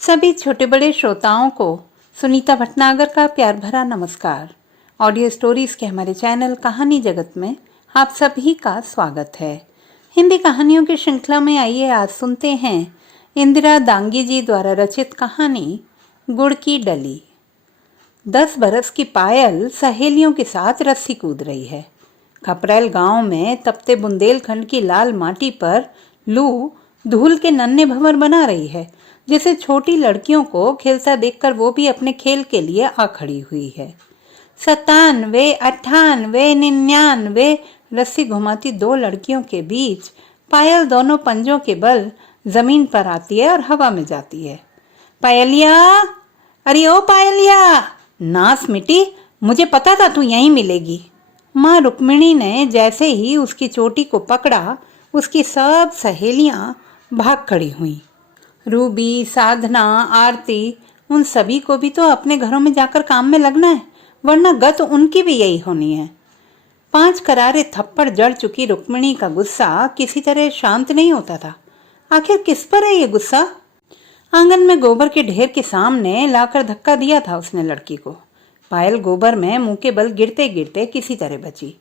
सभी छोटे बड़े श्रोताओं को सुनीता भटनागर का प्यार भरा नमस्कार। ऑडियो स्टोरीज के हमारे चैनल कहानी जगत में आप सभी का स्वागत है। हिंदी कहानियों की श्रृंखला में आइए आज सुनते हैं इंदिरा दांगी जी द्वारा रचित कहानी गुड़ की डली। 10 बरस की पायल सहेलियों के साथ रस्सी कूद रही है। खपरेल गांव में तपते बुंदेलखंड की लाल माटी पर लू धूल के नन्हे भंवर बना रही है, जिसे छोटी लड़कियों को खेलता देखकर वो भी अपने खेल के लिए आ खड़ी हुई है। 97, 98, 99 रस्सी घुमाती 2 लड़कियों के बीच पायल दोनों पंजों के बल जमीन पर आती है और हवा में जाती है। पायलिया, अरे ओ पायलिया, नास मिटी, मुझे पता था तू यहीं मिलेगी। माँ रुक्मिणी ने जैसे ही उसकी चोटी को पकड़ा, उसकी सब सहेलियां भाग खड़ी हुईं। रूबी, साधना, आरती, उन सभी को भी तो अपने घरों में जाकर काम में लगना है, वरना गत उनकी भी यही होनी है। 5 करारे थप्पड़ जड़ चुकी रुक्मिणी का गुस्सा किसी तरह शांत नहीं होता था। आखिर किस पर है ये गुस्सा? आंगन में गोबर के ढेर के सामने लाकर धक्का दिया था उसने लड़की को। पायल गोबर में मुंह के बल गिरते गिरते किसी तरह बची।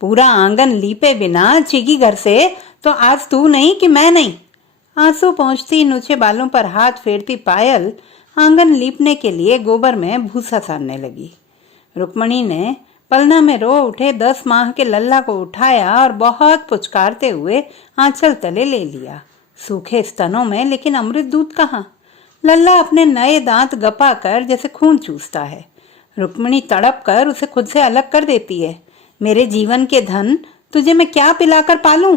पूरा आंगन लीपे बिना चिगी घर से, तो आज तू नहीं कि मैं नहीं। आंसू पहुंचती नीचे बालों पर हाथ फेरती पायल आंगन लीपने के लिए गोबर में भूसा सारने लगी। रुक्मिणी ने पलना में रो उठे 10 माह के लल्ला को उठाया और बहुत पुचकारते हुए आंचल तले ले लिया। सूखे स्तनों में लेकिन अमृत दूध कहाँ। लल्ला अपने नए दांत गपा कर जैसे खून चूसता है। रुक्मिणी तड़प कर उसे खुद से अलग कर देती है। मेरे जीवन के धन, तुझे मैं क्या पिलाकर पालूं?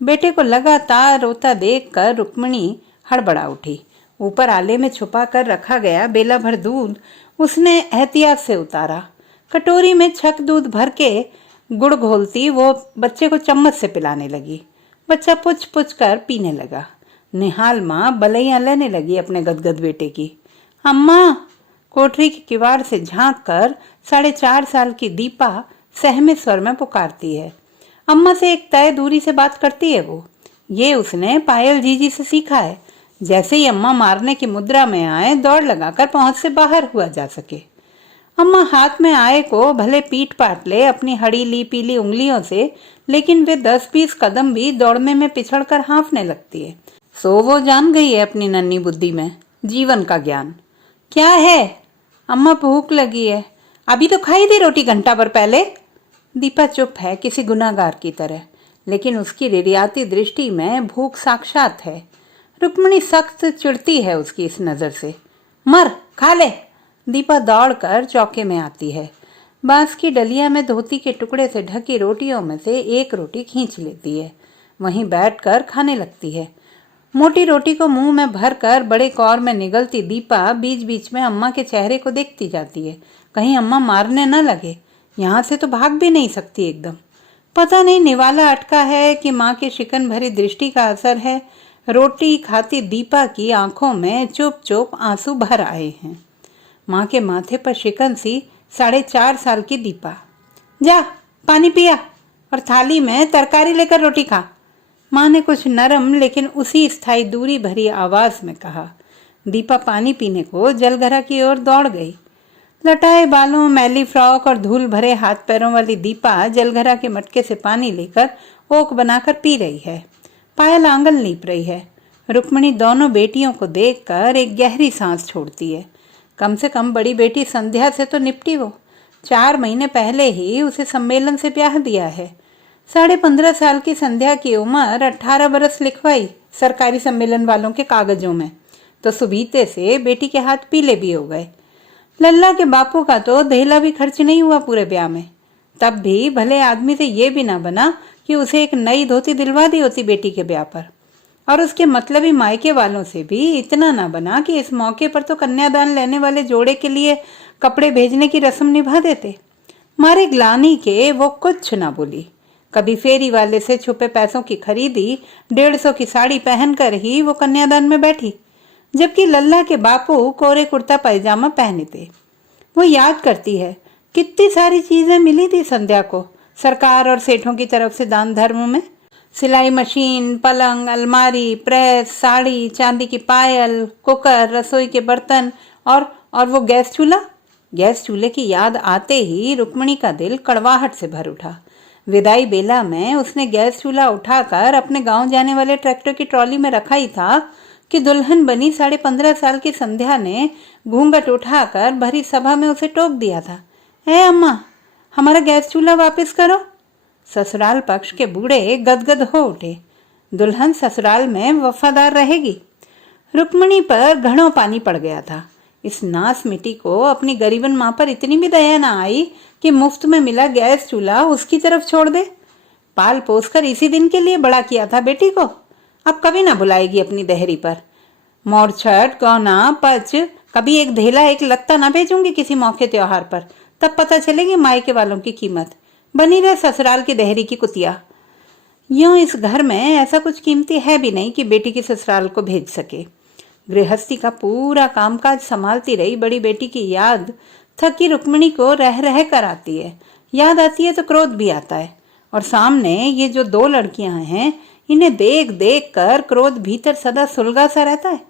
बेटे को लगातार रोता देखकर रुक्मिणी हड़बड़ा उठी। ऊपर आले में छुपा कर रखा गया बेला भर दूध उसने एहतियात से उतारा। कटोरी में छक दूध भर के गुड़ घोलती वो बच्चे को चम्मच से पिलाने लगी। बच्चा पुछ पुछ कर पीने लगा। निहाल माँ बलैया लेने लगी अपने गदगद बेटे की। अम्मा, कोठरी की किवाड़ से झांक कर 4.5 साल की दीपा सहमे स्वर में पुकारती है। अम्मा से एक तय दूरी से बात करती है वो। ये उसने पायल जीजी से सीखा है। जैसे ही अम्मा मारने की मुद्रा में आए, दौड़ लगाकर पहुंच से बाहर हुआ जा सके। अम्मा हाथ में आए को भले पीट पाट ले अपनी हड़ीली पीली उंगलियों से, लेकिन वे 10-20 कदम भी दौड़ने में पिछड़कर हाँफने लगती है। सो वो जान गई है अपनी नन्ही बुद्धि में जीवन का ज्ञान। क्या है? अम्मा, भूख लगी है। अभी तो खाई थी रोटी घंटा भर पहले। दीपा चुप है किसी गुनाहगार की तरह, लेकिन उसकी रिरियाती दृष्टि में भूख साक्षात है। रुक्मिणी सख्त चिढ़ती है उसकी इस नजर से। मर, खा ले। दीपा दौड़कर चौके में आती है। बांस की डलिया में धोती के टुकड़े से ढकी रोटियों में से एक रोटी खींच लेती है। वहीं बैठकर खाने लगती है। मोटी रोटी को मुंह में भरकर बड़े कौर में निगलती दीपा बीच बीच में अम्मा के चेहरे को देखती जाती है, कहीं अम्मा मारने न लगे। यहाँ से तो भाग भी नहीं सकती एकदम। पता नहीं निवाला अटका है कि माँ की शिकन भरी दृष्टि का असर है। रोटी खाती दीपा की आंखों में चुप चुप आंसू भर आए हैं। माँ के माथे पर शिकन सी 4.5 साल की दीपा। जा पानी पिया और थाली में तरकारी लेकर रोटी खा। माँ ने कुछ नरम लेकिन उसी स्थायी दूरी भरी आवाज में कहा। दीपा पानी पीने को जलघरा की ओर दौड़ गई। लटाए बालों, मैली फ्रॉक और धूल भरे हाथ पैरों वाली दीपा जलघरा के मटके से पानी लेकर ओक बनाकर पी रही है। पायल आंगन लीप रही है। रुक्मिणी दोनों बेटियों को देखकर एक गहरी सांस छोड़ती है। कम से कम बड़ी बेटी संध्या से तो निपटी वो। 4 महीने पहले ही उसे सम्मेलन से ब्याह दिया है। 15.5 साल की संध्या की उम्र 18 बरस लिखवाई सरकारी सम्मेलन वालों के कागजों में, तो सुबीते से बेटी के हाथ पीले भी हो गए। लल्ला के बापू का तो देहला भी खर्च नहीं हुआ पूरे ब्याह में। तब भी भले आदमी से ये भी ना बना कि उसे एक नई धोती दिलवा दी होती बेटी के ब्याह पर। और उसके मतलबी मायके वालों से भी इतना ना बना कि इस मौके पर तो कन्यादान लेने वाले जोड़े के लिए कपड़े भेजने की रस्म निभा देते। मारे ग्लानी के वो कुछ ना बोली। कभी फेरी वाले से छुपे पैसों की खरीदी 150 की साड़ी पहनकर ही वो कन्यादान में बैठी, जबकि लल्ला के बापू कोरे कुर्ता पैजामा पहने थे। वो याद करती है कितनी सारी चीजें मिली थी संध्या को सरकार और सेठों की तरफ से दान धर्म में। सिलाई मशीन, पलंग, अलमारी, प्रेस, साड़ी, चांदी की पायल, कुकर, रसोई के बर्तन और वो गैस चूल्हा। गैस चूल्हे की याद आते ही रुक्मिणी का दिल कड़वाहट से भर उठा। विदाई बेला में उसने गैस चूल्हा उठाकर अपने गांव जाने वाले ट्रैक्टर की ट्रॉली में रखा ही था कि दुल्हन बनी 15.5 साल की संध्या ने घूंघट उठाकर भरी सभा में उसे टोक दिया था। अम्मा, हमारा गैस चूल्हा वापस करो। ससुराल पक्ष के बूढ़े गदगद हो उठे। दुल्हन ससुराल में वफादार रहेगी। रुक्मिणी पर घड़ों पानी पड़ गया था। इस नास मिट्टी को अपनी गरीबन माँ पर इतनी भी दया न आई कि मुफ्त में मिला गैस चूल्हा उसकी तरफ छोड़ दे। पाल पोस कर इसी दिन के लिए बड़ा किया था बेटी को, अब कभी ना बुलाएगी अपनी देहरी पर। मोरछट, गौना, पच, कभी एक धेला एक लत्ता ना भेजूंगी किसी मौके त्योहार पर, तब पता चलेगी मायके वालों की कीमत। बनी रहे ससुराल की देहरी की कुतिया। यूं इस घर में ऐसा कुछ कीमती है भी नहीं कि बेटी की ससुराल को भेज सके। गृहस्थी का पूरा कामकाज संभालती रही बड़ी बेटी की याद थकी रुक्मिणी को रह रह कर आती है। याद आती है तो क्रोध भी आता है। और सामने ये जो 2 लड़कियां हैं, इन्हें देख देख कर क्रोध भीतर सदा सुलगा सा रहता है।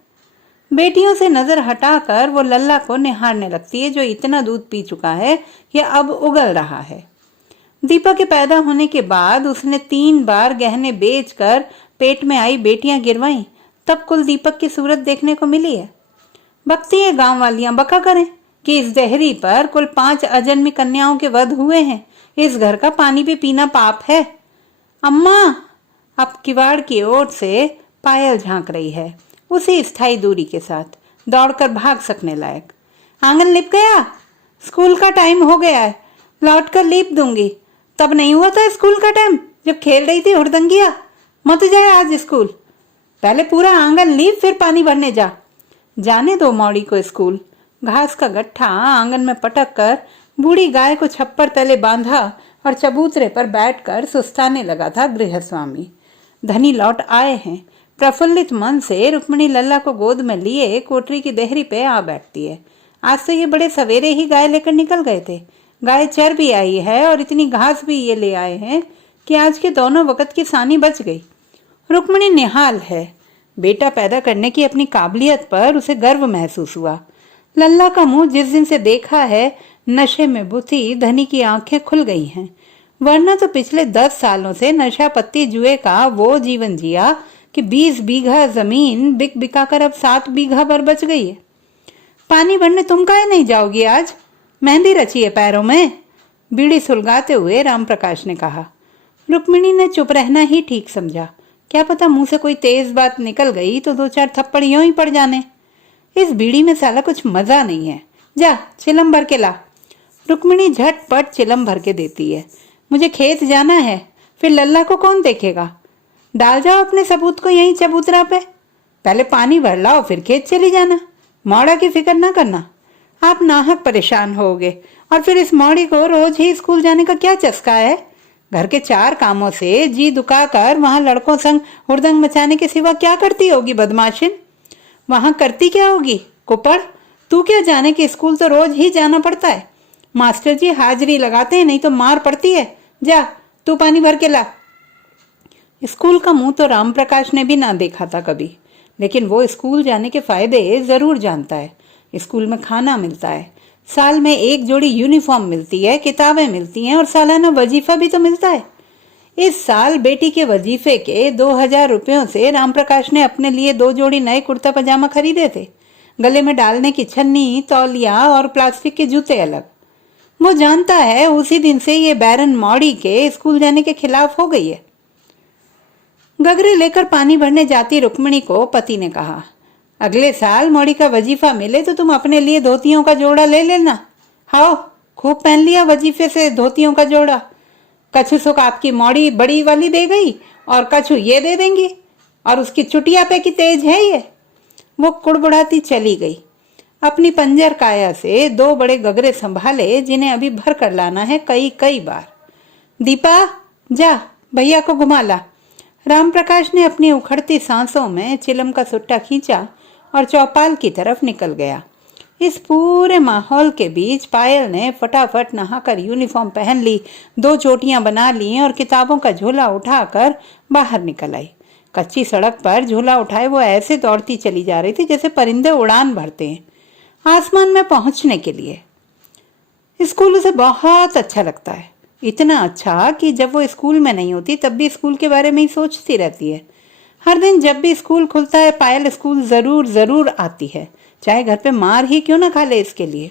बेटियों से नजर हटाकर वो लल्ला को निहारने लगती है, जो इतना दूध पी चुका है कि अब उगल रहा है। दीपा के पैदा होने के बाद उसने 3 बार गहने बेचकर पेट में आई बेटियां गिरवाई, तब कुल दीपक की सूरत देखने को मिली है। बकती है गांव वालियां बका करें कि इस देहरी पर कुल 5 अजन्मी कन्याओं के वध हुए हैं, इस घर का पानी भी पीना पाप है। अम्मा, अब किवाड़ की ओर से पायल झांक रही है, उसी स्थायी दूरी के साथ, दौड़कर भाग सकने लायक। आंगन लिप गया? स्कूल का टाइम हो गया है, लौट कर लीप दूंगी। तब नहीं हुआ था स्कूल का टाइम जब खेल रही थी हुड़दंगिया? मत जाए आज स्कूल। पहले पूरा आंगन लीप, फिर पानी भरने जा। जाने दो मौड़ी को स्कूल। घास का गट्ठा आंगन में पटक कर बूढ़ी गाय को छप्पर तले बांधा और चबूतरे पर बैठकर सुस्ताने लगा था गृहस्वामी। धनी लौट आए हैं। प्रफुल्लित मन से रुक्मिणी लल्ला को गोद में लिए कोठरी की देहरी पे आ बैठती है। आज तो ये बड़े सवेरे ही गाय लेकर निकल गए थे। गाय चर भी आई है और इतनी घास भी ये ले आए हैं कि आज के दोनों वक्त की सानी बच गई। रुक्मिणी निहाल है। बेटा पैदा करने की अपनी काबिलियत पर उसे गर्व महसूस हुआ। लल्ला का मुंह जिस दिन से देखा है, नशे में बुती धनी की आंखें खुल गई हैं। वरना तो पिछले 10 सालों से नशा पत्ती जुए का वो जीवन जिया कि 20 बीघा जमीन बिक बिका कर अब 7 बीघा भर बच गई है। पानी भरने तुम काहे नहीं जाओगी आज? मेहंदी रची है पैरों में? बीड़ी सुलगाते हुए राम प्रकाश ने कहा। रुक्मिणी ने चुप रहना ही ठीक समझा। क्या पता मुंह से कोई तेज बात निकल गई तो 2-4 थप्पड़ यूं ही पड़ जाने। इस बीड़ी में साला कुछ मजा नहीं है। जा चिलम भर के ला। रुक्मिणी झटपट चिलम भर के देती है। मुझे खेत जाना है, फिर लल्ला को कौन देखेगा? डाल जाओ अपने सबूत को यहीं चबूतरा पे। पहले पानी भर लाओ, फिर खेत चली जाना। मौड़ा की फिक्र ना करना, आप नाहक परेशान होगे। और फिर इस मौड़ी को रोज ही स्कूल जाने का क्या चस्का है? घर के 4 कामों से जी दुकाकर वहां लड़कों संग हुड़दंग मचाने के सिवा क्या करती होगी बदमाशिन? वहां करती क्या होगी कुपड़? तू क्या जाने कि स्कूल तो रोज ही जाना पड़ता है। मास्टर जी हाजिरी लगाते हैं, नहीं तो मार पड़ती है। जा तू पानी भर के ला। स्कूल का मुंह तो राम प्रकाश ने भी ना देखा था कभी, लेकिन वो स्कूल जाने के फायदे जरूर जानता है। स्कूल में खाना मिलता है, साल में 1 जोड़ी यूनिफॉर्म मिलती है, किताबें मिलती हैं और सालाना वजीफा भी तो मिलता है। इस साल बेटी के वजीफे के 2000 रुपयों से राम प्रकाश ने अपने लिए 2 जोड़ी नए कुर्ता पजामा खरीदे थे। गले में डालने की छन्नी, तौलिया और प्लास्टिक के जूते अलग। वो जानता है उसी दिन से ये बैरन मौड़ी के स्कूल जाने के खिलाफ हो गई है। गगरे लेकर पानी भरने जाती रुक्मिणी को पति ने कहा, अगले साल मौड़ी का वजीफा मिले तो तुम अपने लिए धोतियों का जोड़ा ले लेना। हाओ खूब पहन लिया वजीफे से धोतियों का जोड़ा। कछु सुख आपकी मौड़ी बड़ी वाली दे गई और कछु ये दे देंगी, और उसकी चुटिया पे की तेज है ये। वो कुड़बुड़ाती चली गई। अपनी पंजर काया से 2 बड़े गगरे संभाले, जिन्हें अभी भर कर लाना है कई बार। दीपा जा भैया को घुमा ला। राम प्रकाश ने अपनी उखड़ती सांसों में चिलम का सुट्टा खींचा और चौपाल की तरफ निकल गया। इस पूरे माहौल के बीच पायल ने फटाफट नहाकर यूनिफॉर्म पहन ली, 2 चोटियां बना ली और किताबों का झोला उठाकर बाहर निकल आई। कच्ची सड़क पर झोला उठाए वो ऐसे दौड़ती चली जा रही थी जैसे परिंदे उड़ान भरते हैं आसमान में पहुंचने के लिए। स्कूल उसे बहुत अच्छा लगता है, इतना अच्छा कि जब वो स्कूल में नहीं होती तब भी स्कूल के बारे में ही सोचती रहती है। हर दिन जब भी स्कूल खुलता है पायल स्कूल जरूर जरूर आती है, चाहे घर पे मार ही क्यों ना खा ले इसके लिए।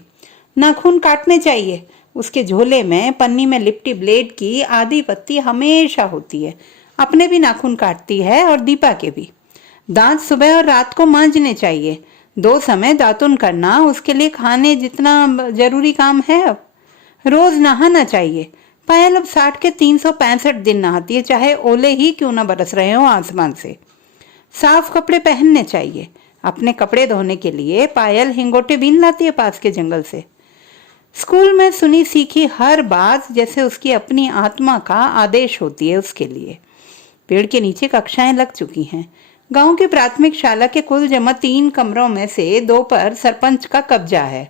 नाखून काटने चाहिए, उसके झोले में पन्नी में लिपटी ब्लेड की आधी पत्ती हमेशा होती है। अपने भी नाखून काटती है और दीपा के भी। दांत सुबह और रात को मांजने चाहिए, 2 समय दातुन करना उसके लिए खाने जितना जरूरी काम है। अब रोज नहाना चाहिए। पायल अब 60 के 365 दिन नहाती है, चाहे ओले ही क्यों ना बरस रहे हो आसमान से। साफ कपड़े पहनने चाहिए। अपने कपड़े धोने के लिए पायल हिंगोटे बीन लाती है पास के जंगल से। स्कूल में सुनी सीखी हर बात जैसे उसकी अपनी आत्मा का आदेश होती है उसके लिए। पेड़ के नीचे कक्षाएं लग चुकी हैं। गांव की प्राथमिक शाला के कुल जमा 3 कमरों में से 2 पर सरपंच का कब्जा है।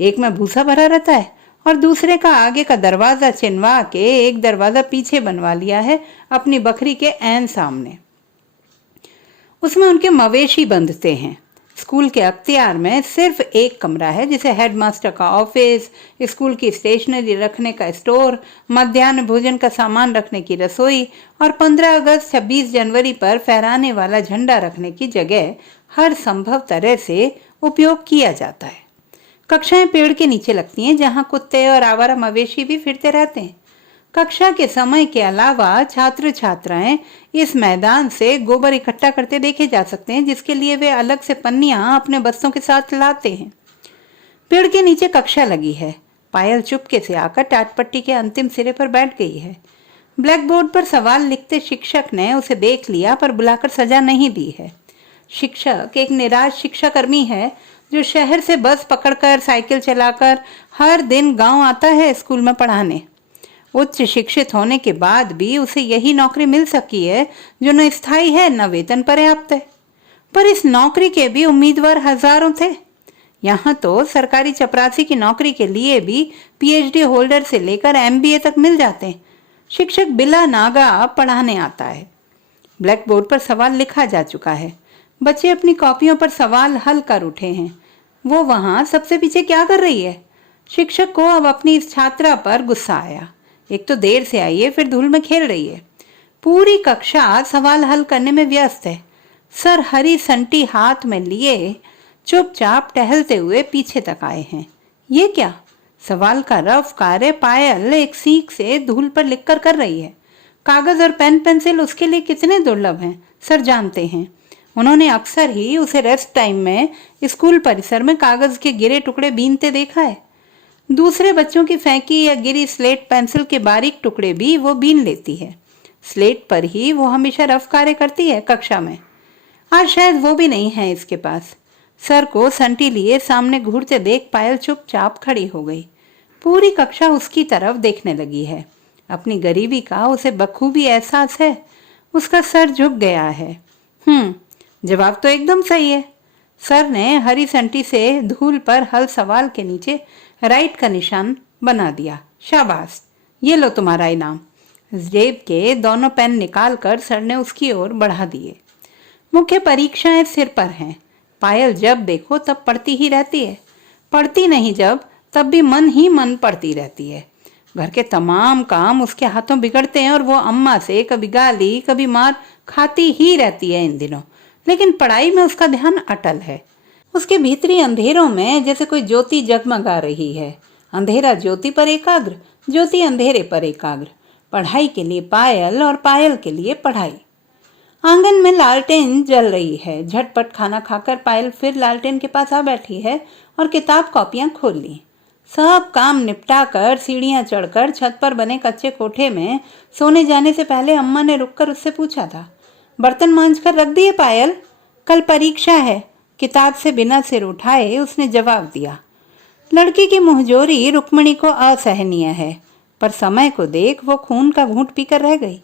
एक में भूसा भरा रहता है और दूसरे का आगे का दरवाजा चिनवा के एक दरवाजा पीछे बनवा लिया है अपनी बकरी के ऐन सामने। उसमें उनके मवेशी बंधते हैं। स्कूल के अख्तियार में सिर्फ एक कमरा है जिसे हेडमास्टर का ऑफिस, स्कूल की स्टेशनरी रखने का स्टोर, मध्याह्न भोजन का सामान रखने की रसोई और 15 अगस्त 26 जनवरी पर फहराने वाला झंडा रखने की जगह हर संभव तरह से उपयोग किया जाता है। कक्षाएं पेड़ के नीचे लगती हैं जहां कुत्ते और आवारा मवेशी भी फिरते रहते हैं। कक्षा के समय के अलावा छात्र छात्राएं इस मैदान से गोबर इकट्ठा करते देखे जा सकते हैं, जिसके लिए वे अलग से पन्नियां अपने बस्तों के साथ लाते हैं। पेड़ के नीचे कक्षा लगी है। पायल चुपके से आकर टाटपट्टी के अंतिम सिरे पर बैठ गई है। ब्लैक बोर्ड पर सवाल लिखते शिक्षक ने उसे देख लिया पर बुलाकर सजा नहीं दी है। शिक्षक एक निराश शिक्षाकर्मी है जो शहर से बस पकड़कर साइकिल चलाकर हर दिन गांव आता है स्कूल में पढ़ाने। उच्च शिक्षित होने के बाद भी उसे यही नौकरी मिल सकी है जो न स्थायी है न वेतन पर्याप्त है। पर इस नौकरी के भी उम्मीदवार हजारों थे। यहाँ तो सरकारी चपरासी की नौकरी के लिए भी पीएचडी होल्डर से लेकर एमबीए तक मिल जाते हैं। शिक्षक बिला नागा पढ़ाने आता है। ब्लैक बोर्ड पर सवाल लिखा जा चुका है। बच्चे अपनी कॉपियों पर सवाल हल कर उठे हैं। वो वहां सबसे पीछे क्या कर रही है? शिक्षक को अब अपनी इस छात्रा पर गुस्सा आया। एक तो देर से आई है, फिर धूल में खेल रही है। पूरी कक्षा सवाल हल करने में व्यस्त है। सर हरी संटी हाथ में लिए चुपचाप टहलते हुए पीछे तक आए हैं। ये क्या? सवाल का रफ कार्य पायल एक सीख से धूल पर लिखकर कर रही है। कागज और पेन पेंसिल उसके लिए कितने दुर्लभ हैं, सर जानते हैं। उन्होंने अक्सर ही उसे रेस्ट टाइम में स्कूल परिसर में कागज के गिरे टुकड़े बीनते देखा है। दूसरे बच्चों की फेंकी या गिरी स्लेट पेंसिल के बारीक टुकड़े भी वो बीन लेती है। स्लेट पर ही वो हमेशा रफ कार्य करती है कक्षा में। आज शायद वो भी नहीं है इसके पास। सर को संटी लिए सामने घूरते देख पायल चुपचाप खड़ी हो गई। पूरी कक्षा उसकी तरफ देखने लगी है। अपनी गरीबी का उसे बखूबी एहसास है। उसका सर झुक गया है। जवाब तो एकदम सही है। सर ने हरी संटी से धूल पर हल सवाल के नीचे राइट का निशान बना दिया। शाबाश, ये लो तुम्हारा इनाम। जेब के दोनों पेन निकालकर सर ने उसकी ओर बढ़ा दिए। मुख्य परीक्षाएं सिर पर हैं। पायल जब देखो तब पढ़ती ही रहती है। पढ़ती नहीं जब तब भी मन ही मन पढ़ती रहती है। घर के तमाम काम उसके हाथों बिगड़ते हैं और वो अम्मा से कभी गाली कभी मार खाती ही रहती है इन दिनों, लेकिन पढ़ाई में उसका ध्यान अटल है। उसके भीतरी अंधेरों में जैसे कोई ज्योति जगमगा रही है। अंधेरा ज्योति पर एकाग्र, ज्योति अंधेरे पर एकाग्र। पढ़ाई के लिए पायल और पायल के लिए पढ़ाई। आंगन में लालटेन जल रही है। झटपट खाना खाकर पायल फिर लालटेन के पास आ बैठी है और किताब कॉपियां खोल ली। सब काम निपटाकर सीढ़ियां चढ़कर छत पर बने कच्चे कोठे में सोने जाने से पहले अम्मा ने रुककर उससे पूछा था, बर्तन मांझ कर रख दिए पायल? कल परीक्षा है। किताब से बिना सिर उठाए उसने जवाब दिया। लड़की की मुंहजोरी रुक्मिणी को असहनीय है, पर समय को देख वो खून का घूंट पीकर रह गई।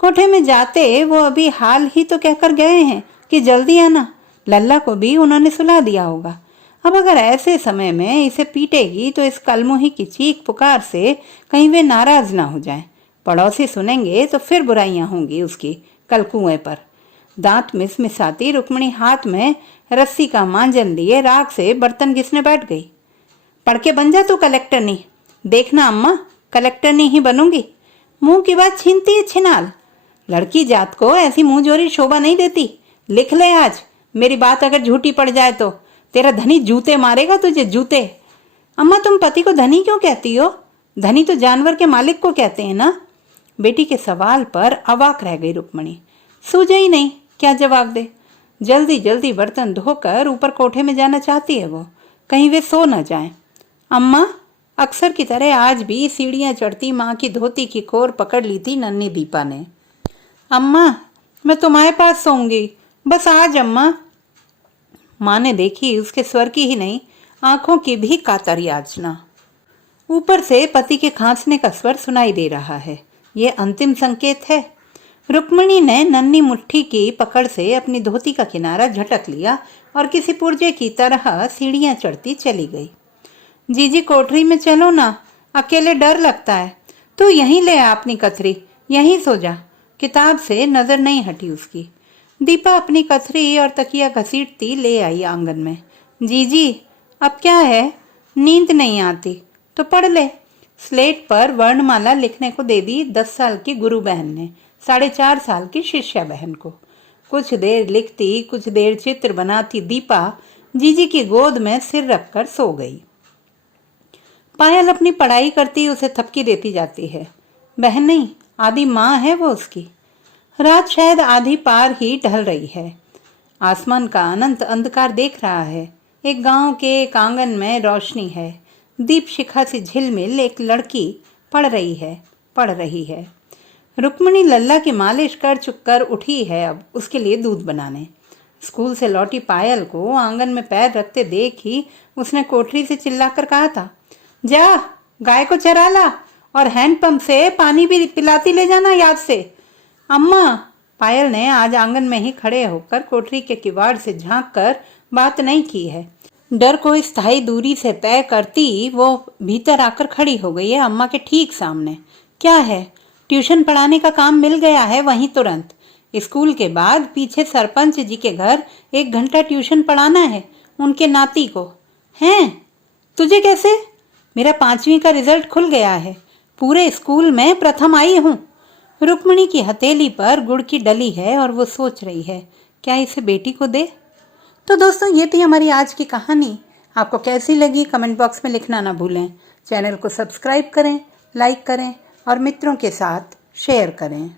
कोठे में जाते वो अभी हाल ही तो कहकर गए हैं कि जल्दी आना। लल्ला को भी उन्होंने सुला दिया होगा। अब अगर ऐसे समय में इसे पीटेगी तो इस कलमुही की चीख पुकार से कहीं वे नाराज ना हो जाएं। पड़ोसी सुनेंगे तो फिर बुराइयां होंगी उसकी कल कुएं पर। दांत मिसमिसाती रुक्मिणी हाथ में रस्सी का मांजन लिए राख से बर्तन घिसने बैठ गई। पढ़ के बन जा तू कलेक्टरनी। देखना अम्मा, कलेक्टरनी ही बनूंगी। मुंह की बात छीनती है छिनाल। लड़की जात को ऐसी मुंह जोरी शोभा नहीं देती। लिख ले आज, मेरी बात अगर झूठी पड़ जाए तो तेरा धनी जूते मारेगा तुझे, जूते। अम्मा तुम पति को धनी क्यों कहती हो? धनी तो जानवर के मालिक को कहते हैं ना। बेटी के सवाल पर अवाक रह गई रुक्मिणी। सूझे ही नहीं क्या जवाब दे। जल्दी जल्दी बर्तन धोकर ऊपर कोठे में जाना चाहती है वो, कहीं वे सो न जाएं। अम्मा, अक्सर की तरह आज भी सीढ़ियां चढ़ती माँ की धोती की कोर पकड़ ली थी नन्ही दीपा ने। अम्मा, मैं तुम्हारे पास सोऊंगी, बस आज अम्मा। माँ ने देखी उसके स्वर की ही नहीं, आंखों की भी कातर याचना। ऊपर से पति के खांसने का स्वर सुनाई दे रहा है। ये अंतिम संकेत है। रुक्मिणी ने नन्ही मुट्ठी की पकड़ से अपनी धोती का किनारा झटक लिया और किसी पुर्जे की तरह सीढ़ियां चढ़ती चली गई। जीजी कोठरी में चलो ना, अकेले डर लगता है। तू यहीं ले आ अपनी कथरी, यहीं सो जा। किताब से नजर नहीं हटी उसकी। दीपा अपनी कथरी और तकिया घसीटती ले आई आंगन में। जीजी, अब क्या है? नींद नहीं आती तो पढ़ ले। स्लेट पर वर्णमाला लिखने को दे दी 10 साल की गुरु बहन ने 4.5 साल की शिष्या बहन को। कुछ देर लिखती, कुछ देर चित्र बनाती दीपा जीजी की गोद में सिर रखकर सो गई। पायल अपनी पढ़ाई करती उसे थपकी देती जाती है। बहन नहीं, आधी माँ है वो उसकी। रात शायद आधी पार ही ढल रही है। आसमान का अनंत अंधकार देख रहा है। एक गांव के एक आंगन में रोशनी है। दीप शिखा से झिलमिल एक लड़की पढ़ रही है। रुक्मिणी लल्ला की मालिश कर चुककर उठी है अब उसके लिए दूध बनाने। स्कूल से लौटी पायल को आंगन में पैर रखते देख ही उसने कोठरी से चिल्लाकर कहा था, जा गाय को चरा ला और हैंडपंप से पानी भी पिलाती ले जाना याद से। अम्मा, पायल ने आज आंगन में ही खड़े होकर कोठरी के किवाड़ से झांक कर बात नहीं की है। डर को स्थायी दूरी से तय करती वो भीतर आकर खड़ी हो गई है अम्मा के ठीक सामने। क्या है? ट्यूशन पढ़ाने का काम मिल गया है वहीं तुरंत। स्कूल के बाद पीछे सरपंच जी के घर 1 घंटा ट्यूशन पढ़ाना है उनके नाती को। हैं? तुझे कैसे? मेरा 5वीं का रिजल्ट खुल गया है। पूरे स्कूल में प्रथम आई हूँ। रुक्मिणी की हथेली पर गुड़ की डली है और वो सोच रही है, क्या इसे बेटी को दे? तो दोस्तों, ये थी हमारी आज की कहानी। आपको कैसी लगी कमेंट बॉक्स में लिखना ना भूलें। चैनल को सब्सक्राइब करें, लाइक करें और मित्रों के साथ शेयर करें।